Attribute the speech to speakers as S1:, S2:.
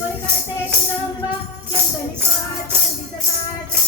S1: We carteira, não vá. Quem dá-lhe paz, quem diz a paz,